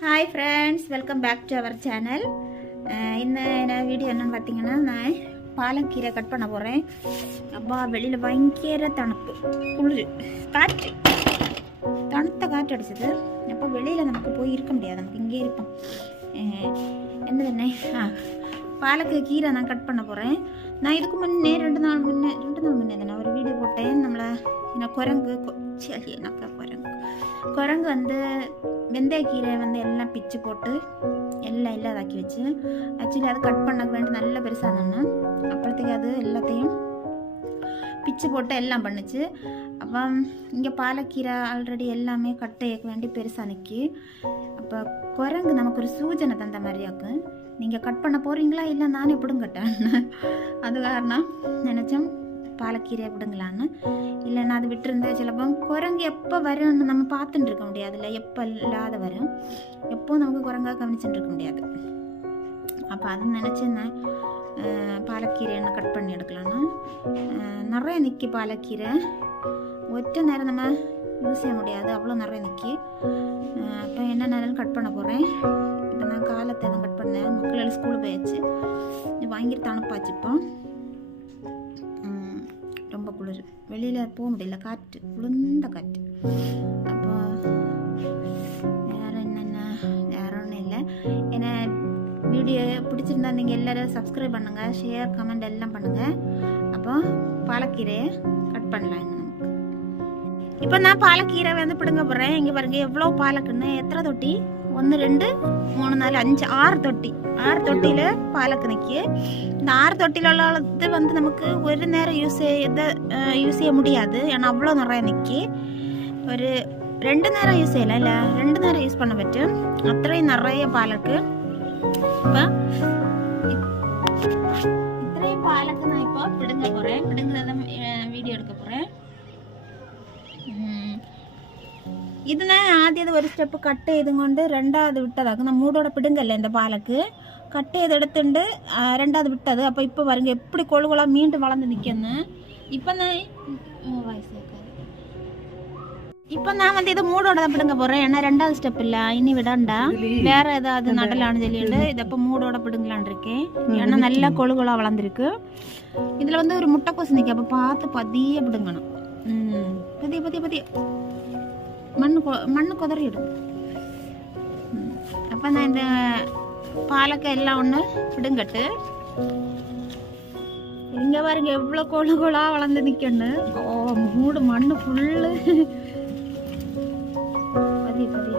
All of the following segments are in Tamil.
Hi friends welcome back to our channel இந்த என்ன வீடியோ என்னன்னு பார்த்தீங்கன்னா நான் பாலக்கீரை கட் பண்ண போகிறேன் அப்பா வெளியில் பயங்கர தணப்பு. குளிர். காற்று. தணுத்த காற்று அடிச்சது. அப்போ வெளியில் நமக்கு போய் இருக்க முடியாது. நமக்கு இங்கே இருப்போம். அஹ், என்னது என்ன? ஆ பாலக்கு கீரை நான் கட் பண்ண போகிறேன் நான் இதுக்கு முன்னே ரெண்டு நாள் முன்னே ரெண்டு நாள் முன்னே நான் ஒரு வீடியோ போட்டேன். நம்மளை என்ன குரங்கு சரி எனக்கா குரங்கு? குரங்கு வந்து வெந்தயக்கீரை வந்து எல்லாம் பிச்சு போட்டு எல்லாம் இல்லாதாக்கி வச்சு ஆக்சுவலி அது கட் பண்ணக்கு வேண்டி நல்ல பெருசாக நின்று அப்புறத்துக்கு அது எல்லாத்தையும் பிச்சு போட்டு எல்லாம் பண்ணுச்சு. அப்போ இங்கே பாலக்கீரை ஆல்ரெடி எல்லாமே கட்டையக்க வேண்டி பெருசாக நிற்கி அப்போ குரங்கு நமக்கு ஒரு சூஜனை தந்த மாதிரியாக்கு. நீங்கள் கட் பண்ண போகிறீங்களா இல்லை நானே பிடுங்கட்டேன் அது காரணம். நினச்சேன். பாலக்கீரை பிடுங்கலான்னு இல்லைன்னா அது விட்டுருந்தேன் சிலப்போ குரங்கு எப்போ வரும்னு நம்ம பார்த்துட்டு இருக்க முடியாது. இல்லை எப்போ இல்லாத வரும். எப்போ நமக்கு குரங்காக கவனிச்சுட்டு இருக்க முடியாது. அப்போ அது நினச்சிருந்தேன் பாலக்கீரை என்ன கட் பண்ணி எடுக்கலான்னு நிறைய நிற்கி பாலக்கீரை. ஒற்ற நேரம் நம்ம யூஸ் செய்ய முடியாது. அவ்வளோ நிறைய நிற்கி இப்போ என்ன நேரம் கட் பண்ண போகிறேன் இப்போ நான் காலத்தை தான் கட் பண்ணேன் மக்கள் எல்லாம் ஸ்கூலுக்கு போயாச்சு. வாங்கிட்டு பயங்கர குளிர். வெளியில் போக முடியல. காற்று குளிர்ந்த காற்று. அப்போ வேறு என்னென்ன? வேற ஒன்றும் இல்லை. ஏன்னா வீடியோ பிடிச்சிருந்தா நீங்கள் எல்லோரும் சப்ஸ்கிரைப் பண்ணுங்கள் ஷேர் கமெண்ட் எல்லாம் பண்ணுங்கள் அப்போ பாலக்கீரையை கட் பண்ணலாம் நமக்கு. இப்போ நான் பாலக்கீரை வந்து பிடுங்க போகிறேன் இங்கே பாருங்கள் எவ்வளோ பாலக்குன்னு. எத்தனை தொட்டி? ഒന്ന് രണ്ട് മൂന്ന് നാല് അഞ്ച് ആറ് തൊട്ടി. ആറ് തൊട്ടിയിൽ പാലൊക്കെ നിൽക്കുക இந்த ஆறு தொட்டிலுள்ளது வந்து நமக்கு ஒரு நேரம் யூஸ் செய்த யூஸ் செய்ய முடியாது ஏன்னா அவ்வளோ நிறைய நிற்கி ஒரு ரெண்டு நேரம் யூஸ் செய்யலை இல்லை ரெண்டு நேரம் யூஸ் பண்ண பറ്റുம் அത്രയും நிறைய பாலக்கு இப்போ ഇത്രയും പാലൊക്കെ ഞാൻ ഇപ്പോൾ പിടുങ്ങ കുറേ. പിടുങ്ങുന്നത് ഇത് ഞാൻ ആദ്യം ഒരു സ്റ്റെപ്പ് കട്ട് ചെയ്തും കൊണ്ട് രണ്ടാമത് വിട്ടതാക്കും நான் மூடோட பிடுங்கல்ல இந்த பாலக்கு கட் ചെയ്ത് எடுத்துண்டு ആ, ரெண்டாவது விட்டது அப்போ இப்போ பாருங்க எப்படி கொழுகுலா மீண்டும் வளர்ந்து நிற்கன்னு இப்போ நான் வாய்ஸ் கேட்காது இப்போ நான் வந்து இது மூடோட தான் பிடுங்க போகிறேன் ஏன்னா ரெண்டாவது ஸ்டெப் இல்லை இனி விடண்டா வேற ஏதாவது நடலான்னு சொல்லிட்டு இதை இப்போ மூடோட பிடுங்கலான் இருக்கேன் ஏன்னா நல்லா கொழுகுலா வளர்ந்துருக்கு இதில் வந்து ஒரு முட்டைக்கோசு நிற்க அப்போ பார்த்து பதிய பிடுங்கணும் ம் பதிய பதிய பதிய மண் மண் குதறிடும் அப்போ நான் இந்த பாலக்காய் எல்லாம் ஒன்று விடுங்கட்டு இங்க பாருங்க எவ்வளோ கொழுகுலா வளர்ந்து நிற்கன்னு ஓ மூடு மண் ஃபுல்லு பதிய பதிய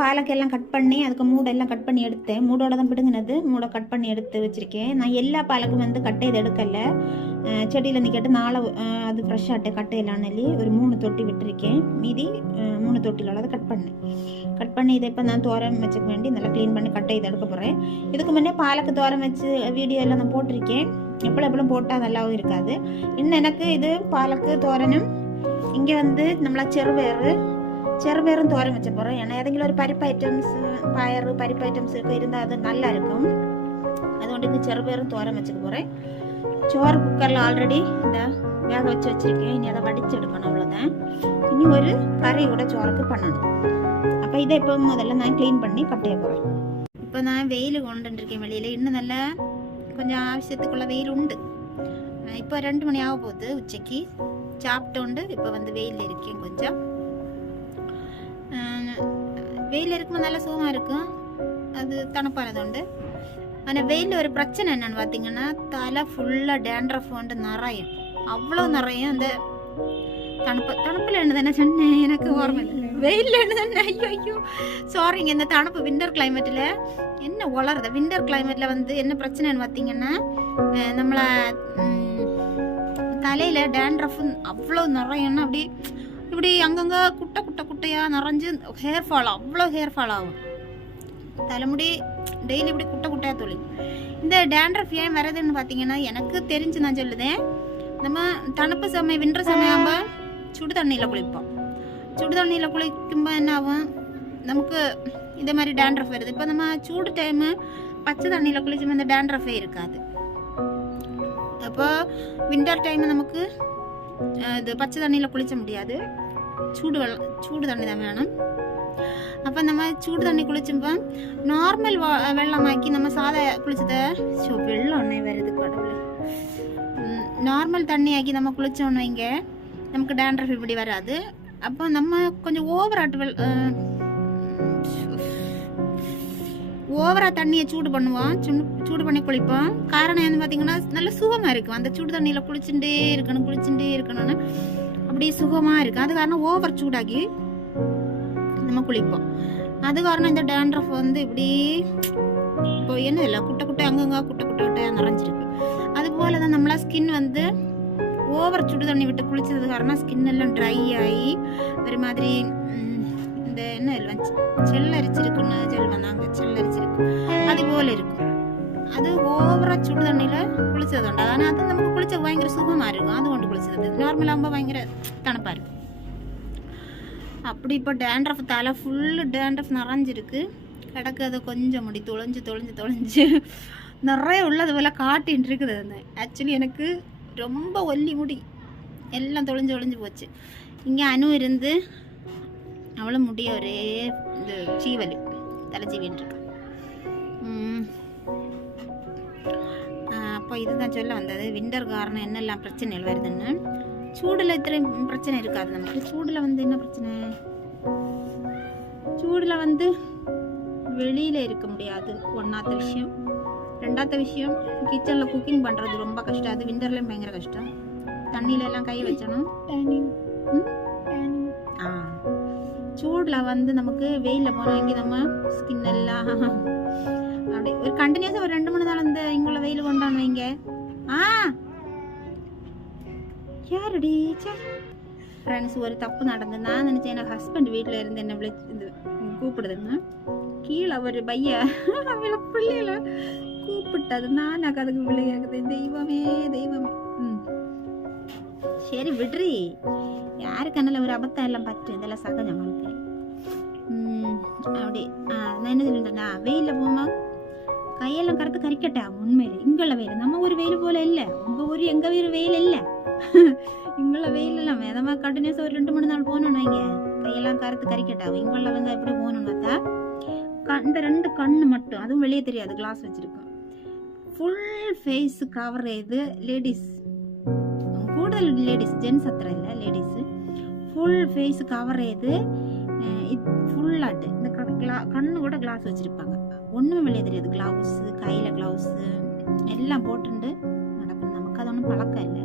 பாலக்கெல்லாம் கட் பண்ணி அதுக்கு மூடெல்லாம் கட் பண்ணி எடுத்தேன். மூடோட தான் பிடுங்கினது. மூடை கட் பண்ணி எடுத்து வச்சுருக்கேன். நான் எல்லா பாலக்கும் வந்து கட்டை இது எடுக்கலை. செடியில் கேட்டு நாளை அது ஃப்ரெஷ்ஷாகிட்டு கட்டை ஒரு மூணு தொட்டி விட்டுருக்கேன். மீதி மூணு தொட்டியில் அதை கட் பண்ணேன். கட் பண்ணி இதை இப்போ நான் தோரம் வச்சுக்க வேண்டி நல்லா க்ளீன் பண்ணி கட்டை எடுக்க போகிறேன் இதுக்கு முன்னே பாலக்கு தோரம் வச்சு வீடியோ எல்லாம் நான் போட்டிருக்கேன். எப்பளோ எப்பளும் போட்டால் நல்லாவும் இருக்காது. இன்னும் எனக்கு இது பாலக்கு தோரனும். இங்கே வந்து நம்மளா செருவேறு ചെറുപയറും തോരൻ വെച്ച പുറയാണ് ഏതെങ്കിലും ഒരു പരിപ്പ് ഐറ്റംസ് പയർ പരിപ്പ് ഐറ്റംസ് ഒക്കെ ഇരുന്നാൽ അത് നല്ലതായിരിക്കും അതുകൊണ്ട് ഇന്ന് ചെറുപയറും തോരൻ വെച്ചത് പുറേ. ചോറ് കുക്കറിൽ ഓൾറെഡി എന്താ വേഗം വെച്ച് വെച്ചിരിക്കുക ഇനി അത് വടിച്ചെടുക്കണം അവളത്. ഇനി ഒരു കറി കൂടെ ചോറക്ക് പണണം. അപ്പം ഇതേ ഇപ്പം മുതല്ല ഞാൻ ക്ലീൻ പണി കട്ട് ചെയ്യാൻ പോറേ. ഇപ്പം ഞാൻ വെയിൽ കൊണ്ടിരിക്കും വെളിയിൽ. ഇന്ന് നല്ല കൊഞ്ച ആവശ്യത്തേക്കുള്ള വെയിലുണ്ട്. ഇപ്പോൾ രണ്ട് மணி പോകുന്നത് ഉച്ചയ്ക്ക്. உச்சைக்கு ഇപ്പോൾ വന്ന് வந்து കൊഞ്ചം. வெயில் இருக்கும்போது நல்லா சுகமாக இருக்கும். அது தனப்பானதுண்டு ஆனால் வெயிலில் ஒரு பிரச்சனை என்னென்னு பார்த்தீங்கன்னா தலை ஃபுல்லாக டேண்ட்ரஃப் வந்து நிறையும் அவ்வளோ நிறையும் அந்த தணுப்பு. தணுப்பில் என்ன தானே சொன்னேன்? எனக்கு ஓர்மை இல்லை. வெயிலில். என்ன தானே ஐயோ ஐயோ சாரிங்க இந்த தணுப்பு விண்டர் கிளைமேட்டில் என்ன வளருது விண்டர் கிளைமேட்டில் வந்து என்ன பிரச்சனைன்னு பார்த்தீங்கன்னா நம்மளை தலையில் டேண்ட்ரஃப் அவ்வளோ நிறையன்னா அப்படி இப்படி அங்கங்க குட்டை குட்டை குட்டையா நிறைஞ்சு ஹேர் ஃபால் அவ்வளோ ஹேர் ஃபால் ஆகும். தலைமுடி டெய்லி இப்படி குட்டை குட்டையாக தொழில் இந்த டேண்ட்ரஃப் ஏன் வரதுன்னு பார்த்தீங்கன்னா எனக்கு தெரிஞ்சு நான் சொல்லுதேன். நம்ம தணுப்பு சமயம் வின்ற சமயம் சுடு தண்ணியில் குளிப்போம். சுடு தண்ணியில் குளிக்கும்போது என்ன ஆகும்? நமக்கு இதே மாதிரி டேண்ட்ரஃப் வருது. இப்போ நம்ம சூடு டைமு பச்சை தண்ணியில் குளிச்சும் இந்த டேண்ட்ரஃபே இருக்காது. அப்போ வின்டர் டைம் நமக்கு இது பச்சை தண்ணியில் குளிச்ச முடியாது. சூடு வெள்ளம் சூடு தண்ணி தான் வேணும். அப்போ நம்ம சூடு தண்ணி குளிச்சுப்போ நார்மல் வெள்ளமாக்கி நம்ம சாதா குளிச்சத ஸோ வெள்ளம் ஒன்றே வருது கடவுள். நார்மல் தண்ணியாக்கி நம்ம குளிச்சோன்னு வைங்க நமக்கு டேண்ட்ரஃப் இப்படி வராது. அப்போ நம்ம கொஞ்சம் ஓவராட்டு வெள் ஓவராக தண்ணியை சூடு பண்ணுவோம் சூடு பண்ணி குளிப்போம். காரணம் என்ன பார்த்தீங்கன்னா நல்ல சுகமாக இருக்கும். அந்த சூடு தண்ணியில் குளிச்சுட்டே இருக்கணும் குளிச்சுட்டே இருக்கணும்னு. அப்படியே சுகமாக இருக்கும் அது காரணம் ஓவர் சூடாக்கி நம்ம குளிப்போம். அது காரணம் இந்த டேண்ட்ரஃப் வந்து இப்படி இப்போ என்ன இல்லை குட்டை குட்டை அங்கங்கே குட்டை குட்டை குட்டை நிறைஞ்சிருக்கு. அது போல தான் நம்மளா ஸ்கின் வந்து ஓவர் சுடு தண்ணி விட்டு குளிச்சது காரணம் ஸ்கின் எல்லாம் ட்ரை ஆகி ஒரு மாதிரி இந்த என்ன இல்லை செல் அரிச்சிருக்குன்னு சொல்லுவேன் அது போல இருக்கும் அது ஓவரா சுடு தண்ணியில் குளிச்சது உண்டு ஆனால் அது நமக்கு குளிச்ச பயங்கர சுகமாக இருக்கும் அது கொண்டு குளிச்சது நார்மலாக பயங்கர தணுப்பாக இருக்கும் அப்படி இப்போ டேண்ட்ரஃப் தலை ஃபுல்லு டேண்ட்ரஃப் நிறைஞ்சிருக்கு கிடக்கிறது கொஞ்சம் முடி தொலைஞ்சு தொலைஞ்சு தொலைஞ்சு நிறைய உள்ளது போல் காட்டின்னு இருக்குது அந்த ஆக்சுவலி எனக்கு ரொம்ப ஒல்லி முடி எல்லாம் தொலைஞ்சு ஒளிஞ்சு போச்சு இங்கே அணு இருந்து அவளும் முடிய ஒரே இது சீவல் தலை சீவின்னு இருக்கா அப்போ இதுதான் சொல்ல வந்தது. விண்டர் காரணம் என்னெல்லாம் பிரச்சனைகள் வருதுன்னு சூடில் இத்தனை பிரச்சனை இருக்காது நமக்கு. சூடில் வந்து என்ன பிரச்சனை? சூடில் வந்து வெளியில் இருக்க முடியாது. ஒன்றாத்த விஷயம். ரெண்டாவது விஷயம் கிச்சனில் குக்கிங் பண்ணுறது ரொம்ப கஷ்டம். அது விண்டர்லேயும் பயங்கர கஷ்டம். தண்ணியில எல்லாம் கை வச்சணும்? ஆ. சூடில் வந்து நமக்கு வெயிலில் போனாங்க நம்ம ஸ்கின் எல்லாம் அப்படி ஒரு கண்டினியூஸாக ஒரு ரெண்டு மணி நாள் இந்த இங்குள்ள வெயில் கொண்டான்னு வைங்க. ஆ. யாருடி? சே ஃப்ரெண்ட்ஸ் ஒரு தப்பு நடந்து நான் நினச்சேன். என் ஹஸ்பண்ட் வீட்டில் இருந்து என்ன விளை இது கூப்பிடுதுன்னு. கீழே ஒரு பைய அவளை பிள்ளையில கூப்பிட்டது. நான் எனக்கு அதுக்கு விளையாகுது தெய்வமே தெய்வமே. ம். சரி விடுறி. யாருக்கு கண்ணில் ஒரு அபத்தம் எல்லாம் பற்றும் இதெல்லாம் சகஜம் வாழ்க்கை அப்படி. நான் என்ன சொல்லிட்டேன்னா வெயிலில் போகும்போது கையெல்லாம் கருத்து கறிக்கட்டா? உண்மையில. இங்குள்ள வெயில். நம்ம ஒரு வெயில் போல இல்ல. உங்க ஊர் எங்க ஊர் வெயில் இல்ல. இங்குள்ள வெயில் எல்லாம் வேதமா கண்டினியூஸ் ஒரு ரெண்டு மூணு நாள் போகணும் வைங்க. கையெல்லாம் கருத்து கறிக்கட்டா. இங்குள்ளவங்க எப்படி போகணும்னு பார்த்தா இந்த ரெண்டு கண்ணு மட்டும் அதுவும் வெளியே தெரியாது கிளாஸ் வச்சிருக்கோம். ஃபுல் ஃபேஸ் கவர் இது லேடிஸ் கூடுதல் லேடிஸ் ஜென்ஸ் அத்திரம் இல்லை லேடிஸ் ஃபுல் ஃபேஸ் கவர் இது ஃபுல்லாட்டு இந்த கண்ணு கூட கிளாஸ் வச்சுருப்பாங்க. ஒன்றுமே வெளியே தெரியாது. க்ளவுஸு கையில் க்ளவுஸு எல்லாம் போட்டுண்டு நடக்கும் நமக்கு அது ஒன்றும் பழக்கம் இல்லை.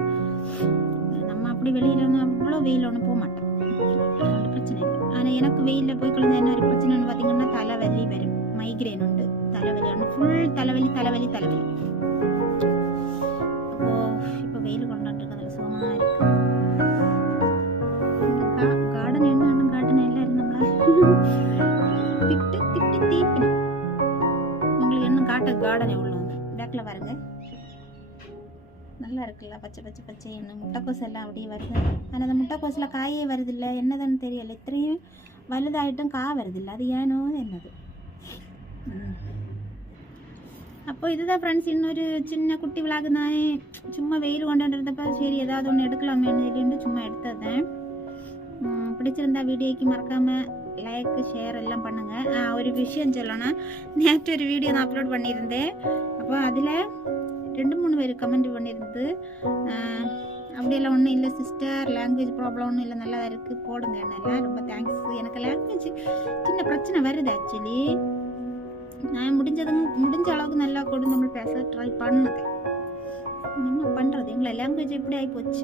நம்ம அப்படி வெளியில் ஒன்றும் அவ்வளோ வெயில் ஒன்றும் போக மாட்டோம். அது பிரச்சனை இல்லை. ஆனால் எனக்கு வெயிலில் போய் குழந்தை என்ன ஒரு பிரச்சனைன்னு பார்த்தீங்கன்னா தலைவலி வரும். மைக்ரேன் உண்டு. தலைவலி ஒன்று ஃபுல் தலைவலி தலைவலி தலைவலி கார்டனே உள்ள பேக்கில் பாருங்க நல்லா இருக்குல்ல பச்சை பச்சை பச்சைன்னு முட்டைக்கோஸ் எல்லாம் அப்படியே வருது ஆனால் அந்த முட்டைக்கோஸில் காயே வருதில்ல என்னதுன்னு தெரியல இத்தனையும் வலுதாயிட்டும் கா வருதில்ல அது ஏனோ என்னது അപ്പോൾ ഇതാ ഫ്രണ്ട്സ് ഇന്നൊരു ചിന്ന കുട്ടി വിളാഗ് ഞാൻ ചുമ്മാ വെയിൽ കൊണ്ടുകൊണ്ടിരുന്നപ്പോൾ ശരി ഏതാ അതൊന്ന് എടുക്കലാമേന്ന് ചൊല്ലിണ്ട് ചുമ്മാ എടുത്തത് പിടിച്ചിരുന്ന വീഡിയോയ്ക്ക് മറക്കാമ லைக்கு லைக் ஷேர் எல்லாம் பண்ணுங்க. ஆ, ஒரு விஷயம் சொல்லணும் நேற்று ஒரு வீடியோ நான் அப்லோட் பண்ணியிருந்தேன். அப்போ அதில் ரெண்டு மூணு பேர் கமெண்ட் பண்ணியிருந்து அப்படியெல்லாம் ஒன்றும் இல்லை சிஸ்டர் லாங்குவேஜ் ப்ராப்ளம் ஒன்றும் இல்லை நல்லா இருக்குது போடுங்க என்னெல்லாம் ரொம்ப தேங்க்ஸ் எனக்கு லாங்குவேஜ் சின்ன பிரச்சனை வருது ஆக்சுவலி நான் முடிஞ்சதும் முடிஞ்ச அளவுக்கு நல்லா கொண்டு நம்ம பேச ட்ரை பண்ணது என்ன பண்ணுறது எங்களை லாங்குவேஜ் எப்படி ஆகி போச்சு